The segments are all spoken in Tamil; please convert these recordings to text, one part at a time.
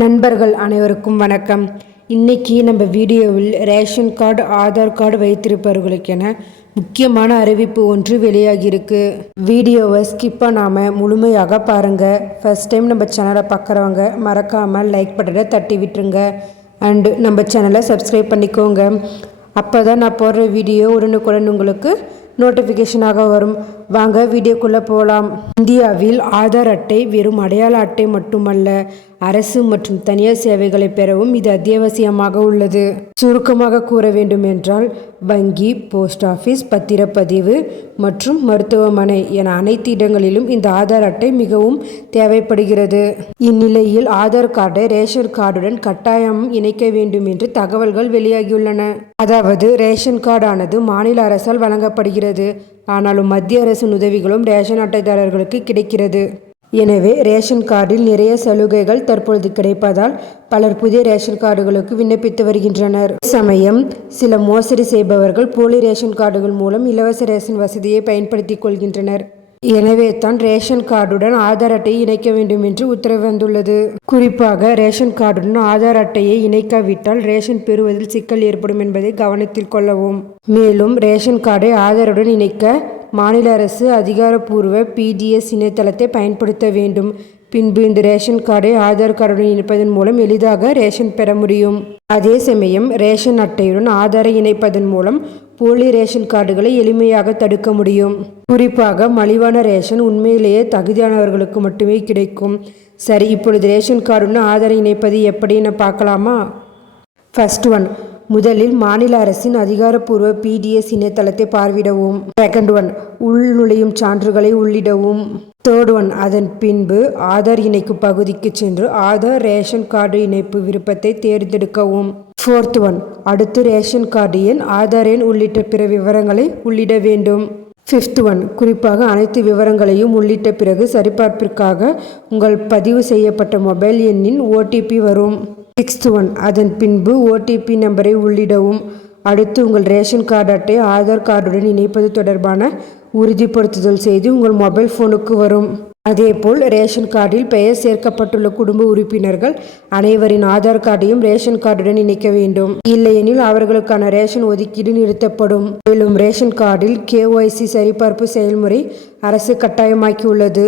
நண்பர்கள் அனைவருக்கும் வணக்கம். இன்னைக்கு நம்ம வீடியோவில் ரேஷன் கார்டு ஆதார் கார்டு வைத்திருப்பவர்களுக்கென முக்கியமான அறிவிப்பு ஒன்று வெளியாகியிருக்கு. வீடியோவை ஸ்கிப் பண்ணாமல் முழுமையாக பாருங்கள். ஃபர்ஸ்ட் டைம் நம்ம சேனலை பார்க்குறவங்க மறக்காமல் லைக் பட்டனை தட்டி விட்டுருங்க. அண்டு நம்ம சேனலை சப்ஸ்கிரைப் பண்ணிக்கோங்க. அப்போ தான் நான் போடுற வீடியோ உடனுக்குடன் உங்களுக்கு நோட்டிஃபிகேஷனாக வரும். வாங்க வீடியோக்குள்ளே போகலாம். இந்தியாவில் ஆதார் அட்டை வெறும் அடையாள அட்டை மட்டுமல்ல, அரசு மற்றும் தனியார் சேவைகளை பெறவும் இது அத்தியாவசியமாக உள்ளது. சுருக்கமாக கூற வேண்டும் என்றால், வங்கி, போஸ்ட் ஆஃபீஸ், பத்திரப்பதிவு மற்றும் மருத்துவமனை என அனைத்து இடங்களிலும் இந்த ஆதார் அட்டை மிகவும் தேவைப்படுகிறது. இந்நிலையில் ஆதார் கார்டை ரேஷன் கார்டுடன் கட்டாயம் இணைக்க வேண்டும் என்று தகவல்கள் வெளியாகியுள்ளன. அதாவது ரேஷன் கார்டானது மாநில அரசால் வழங்கப்படுகிறது. ஆனாலும் மத்திய அரசின் உதவிகளும் ரேஷன் அட்டைதாரர்களுக்கு கிடைக்கிறது. எனவே ரேஷன் கார்டில் நிறைய சலுகைகள் தற்பொழுது கிடைப்பதால் பலர் புதிய ரேஷன் கார்டுகளுக்கு விண்ணப்பித்து வருகின்றனர். சமயம் சில மோசடி செய்பவர்கள் போலி ரேஷன் கார்டுகள் மூலம் இலவச ரேஷன் வசதியை பயன்படுத்திக் கொள்கின்றனர். எனவே தான் ரேஷன் கார்டுடன் ஆதார் அட்டையை இணைக்க வேண்டும் என்று உத்தரவு வந்துள்ளது. குறிப்பாக ரேஷன் கார்டுடன் ஆதார் அட்டையை இணைக்காவிட்டால் ரேஷன் பெறுவதில் சிக்கல் ஏற்படும் என்பதை கவனத்தில் கொள்ளவும். மேலும் ரேஷன் கார்டை ஆதாருடன் இணைக்க மாநில அரசு அதிகாரப்பூர்வ PDS இணையதளத்தை பயன்படுத்த வேண்டும். பின்பு இந்த ரேஷன் கார்டை ஆதார் கார்டுடன் இணைப்பதன் மூலம் எளிதாக ரேஷன் பெற முடியும். அதே சமயம் ரேஷன் அட்டையுடன் ஆதாரை இணைப்பதன் மூலம் போலி ரேஷன் கார்டுகளை எளிமையாக தடுக்க முடியும். குறிப்பாக மலிவான ரேஷன் உண்மையிலேயே தகுதியானவர்களுக்கு மட்டுமே கிடைக்கும். சரி, இப்பொழுது ரேஷன் கார்டுடன் ஆதாரை இணைப்பது எப்படின்னு பார்க்கலாமா? ஃபர்ஸ்ட் ஒன், முதலில் மாநில அரசின் அதிகாரப்பூர்வ PDS இணையதளத்தை பார்வையிடவும். செகண்ட் ஒன், உள்நுழையும் சான்றுகளை உள்ளிடவும். தேர்ட் ஒன், அதன் பின்பு ஆதார் இணைக்கும் பகுதிக்கு சென்று ஆதார் ரேஷன் கார்டு இணைப்பு விருப்பத்தை தேர்ந்தெடுக்கவும். ஃபோர்த் ஒன், அடுத்து ரேஷன் கார்டு எண், ஆதார் எண் உள்ளிட்ட பிற விவரங்களை உள்ளிட வேண்டும். ஃபிஃப்த் ஒன், குறிப்பாக அனைத்து விவரங்களையும் உள்ளிட்ட பிறகு சரிபார்ப்பிற்காக உங்கள் பதிவு செய்யப்பட்ட மொபைல் எண்ணின் OTP வரும். சிக்ஸ்த் ஒன், அதன் பின்பு OTP நம்பரை உள்ளிடவும். அடுத்து உங்கள் ரேஷன் கார்டு அட்டை ஆதார் கார்டுடன் இணைப்பது தொடர்பான உறுதிப்படுத்துதல் செய்து உங்கள் மொபைல் ஃபோனுக்கு வரும். அதேபோல் ரேஷன் கார்டில் பெயர் சேர்க்கப்பட்டுள்ள குடும்ப உறுப்பினர்கள் அனைவரின் ஆதார் கார்டையும் ரேஷன் கார்டுடன் இணைக்க வேண்டும். இல்லையெனில் அவர்களுக்கான ரேஷன் ஒதுக்கீடு நிறுத்தப்படும். மேலும் ரேஷன் கார்டில் KYC சரிபார்ப்பு செயல்முறை அரசு கட்டாயமாக்கியுள்ளது.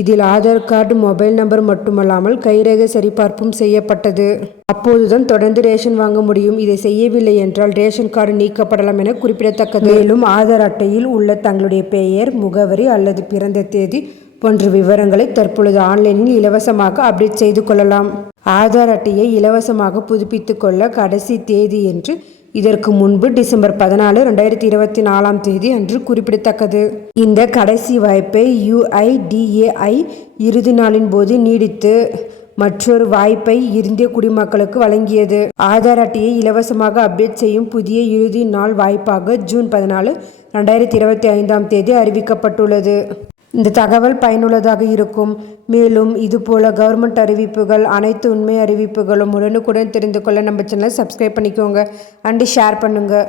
இதில் ஆதார் கார்டு, மொபைல் நம்பர் மட்டுமல்லாமல் கைரேகை சரிபார்ப்பும் செய்யப்பட்டது. அப்போதுதான் தொடர்ந்து ரேஷன் வாங்க முடியும். இதை செய்யவில்லை என்றால் ரேஷன் கார்டு நீக்கப்படலாம் என குறிப்பிடத்தக்கது. மேலும் ஆதார் அட்டையில் உள்ள தங்களுடைய பெயர், முகவரி அல்லது பிறந்த தேதி போன்ற விவரங்களை தற்பொழுது ஆன்லைனில் இலவசமாக அப்டேட் செய்து கொள்ளலாம். ஆதார் அட்டையை இலவசமாக புதுப்பித்துக் கொள்ள கடைசி தேதி என்று இதற்கு முன்பு டிசம்பர் 14, 2024 அன்று குறிப்பிடத்தக்கது. இந்த கடைசி வாய்ப்பை UIDAI இறுதி நாளின் போது நீடித்து மற்றொரு வாய்ப்பை இந்திய குடிமக்களுக்கு வழங்கியது. ஆதார் அட்டையை இலவசமாக அப்டேட் செய்யும் புதிய இறுதி நாள் வாய்ப்பாக ஜூன் 14, 2025 அறிவிக்கப்பட்டுள்ளது. இந்த தகவல் பயனுள்ளதாக இருக்கும். மேலும் இதுபோல கவர்மெண்ட் அறிவிப்புகள், அனைத்து உண்மை அறிவிப்புகளும் உடனுக்குடன் தெரிந்து கொள்ள நம்ம சேனலை சப்ஸ்கிரைப் பண்ணிக்கோங்க அண்டு ஷேர் பண்ணுங்கள்.